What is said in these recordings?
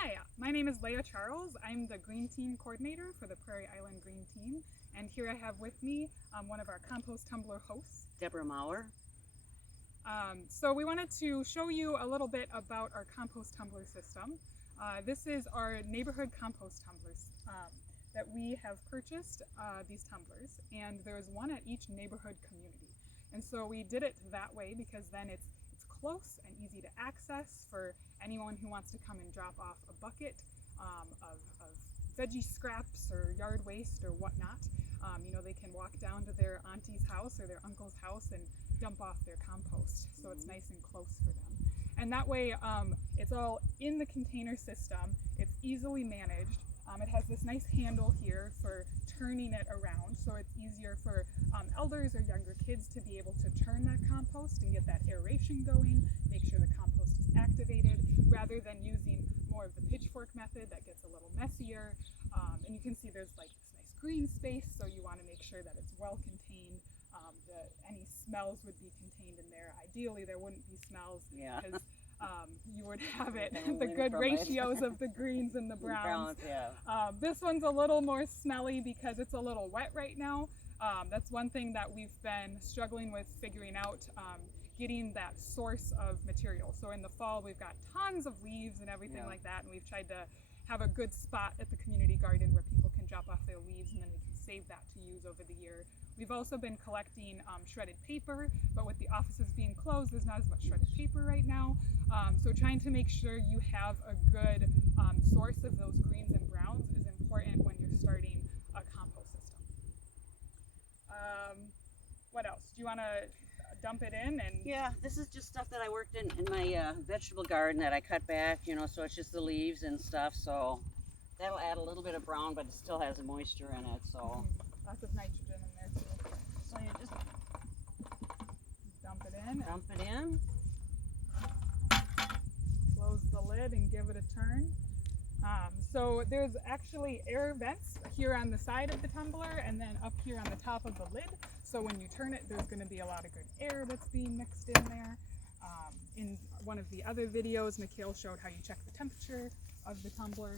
Hi, my name is Leya Charles. I'm the Green Team Coordinator for the Prairie Island Green Team. And here I have with me one of our compost tumbler hosts, Debra Maurer. So we wanted to show you a little bit about our compost tumbler system. This is our neighborhood compost tumblers that we have purchased, these tumblers, and there's one at each neighborhood community. And so we did it that way because then it's close and easy to access for anyone who wants to come and drop off a bucket of veggie scraps or yard waste or whatnot. They can walk down to their auntie's house or their uncle's house and dump off their compost. So it's nice and close for them. And that way it's all in the container system. It's easily managed. It has this nice handle here for turning it around, so it's easier for elders or younger kids to be able to turn that compost and get that aeration going, make sure the compost is activated, rather than using more of the pitchfork method that gets a little messier. And you can see there's like this nice green space, so you want to make sure that it's well contained. Any smells would be contained in there. Ideally, there wouldn't be smells because you would have it the good ratios of the greens and the browns. This one's a little more smelly because it's a little wet right now. That's one thing that we've been struggling with figuring out, getting that source of material. So in the fall, we've got tons of leaves and everything like that, and we've tried to have a good spot at the community garden where people can drop off their leaves, and then we can save that to use over the year. We've also been collecting shredded paper, but with the offices being closed, there's not as much shredded paper right now. So trying to make sure you have a good source of those greens and browns is important when you're starting a compost system. What else? Do you want to dump it in? And yeah, this is just stuff that I worked in my vegetable garden that I cut back, so it's just the leaves and stuff. So that'll add a little bit of brown, but it still has the moisture in it. So lots of nitrogen in there too. So you just dump it in. Dump it in. Close the lid and give it a turn. So there's actually air vents here on the side of the tumbler and then up here on the top of the lid. So when you turn it, there's going to be a lot of good air that's being mixed in there. In one of the other videos, Mikhail showed how you check the temperature of the tumbler.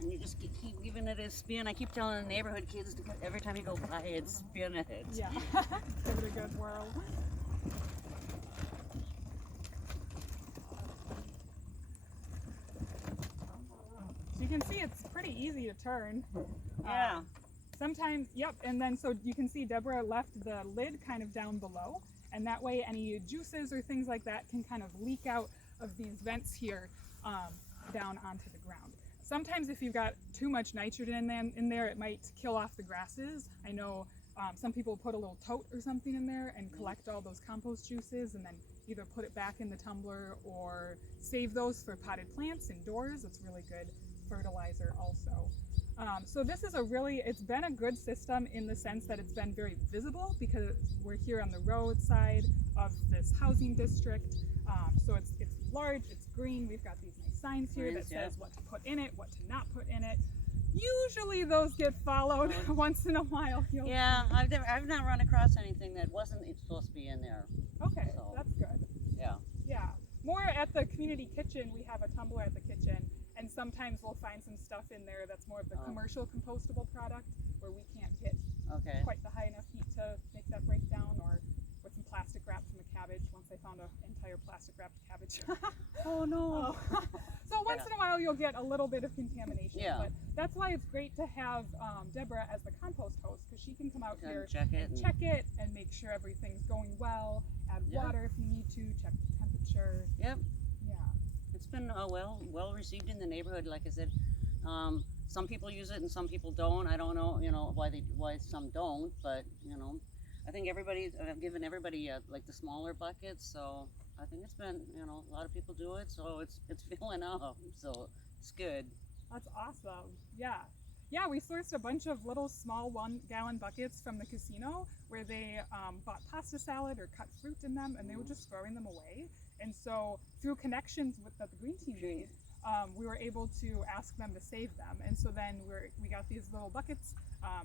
And you just keep giving it a spin. I keep telling the neighborhood kids to every time you go by it, spin it. Yeah, give it a good whirl. So you can see it's pretty easy to turn. Yeah. Sometimes, yep, and then so you can see Debra left the lid kind of down below, and that way any juices or things like that can kind of leak out of these vents here down onto the ground. Sometimes if you've got too much nitrogen in there, it might kill off the grasses. I know some people put a little tote or something in there and collect all those compost juices and then either put it back in the tumbler or save those for potted plants indoors. It's really good fertilizer also. So this is it's been a good system in the sense that it's been very visible because we're here on the roadside of this housing district. So it's large, it's green. We've got these nice signs here that says what to put in it, what to not put in it. Usually those get followed once in a while. I've not run across anything that wasn't supposed to be in there. Okay, so that's good. Yeah. More at the community kitchen, we have a tumbler at the kitchen, and sometimes we'll find some stuff in there that's more of the commercial compostable product where we can't get quite the high enough heat to make that break down, or with some plastic wrap from a cabbage. Once I found an entire plastic wrapped cabbage. Oh no. So once in a while you'll get a little bit of contamination, but that's why it's great to have Debra as the compost host, because she can come out here and check it and make sure everything's going well, add water if you need to, check the temperature. Yep. Yeah. It's been well received in the neighborhood. Like I said, some people use it and some people don't. I don't know, why some don't, but I think I've given everybody like the smaller buckets, so I think it's been, a lot of people do it, so it's filling up, so it's good. That's awesome. Yeah, we sourced a bunch of little small 1-gallon buckets from the casino where they bought pasta salad or cut fruit in them, and they were just throwing them away. And so through connections that the Green Team made, we were able to ask them to save them. And so then we got these little buckets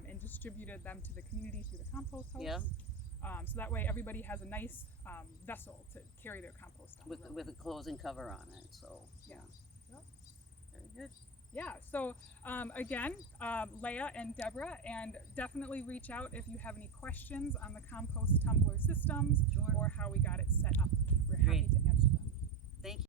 and distributed them to the community through the compost host. So that way everybody has a nice vessel to carry their compost on. With a closing cover on it, so yeah. Yep. Very good. Yeah, so again, Leya and Debra, and definitely reach out if you have any questions on the compost tumbler systems.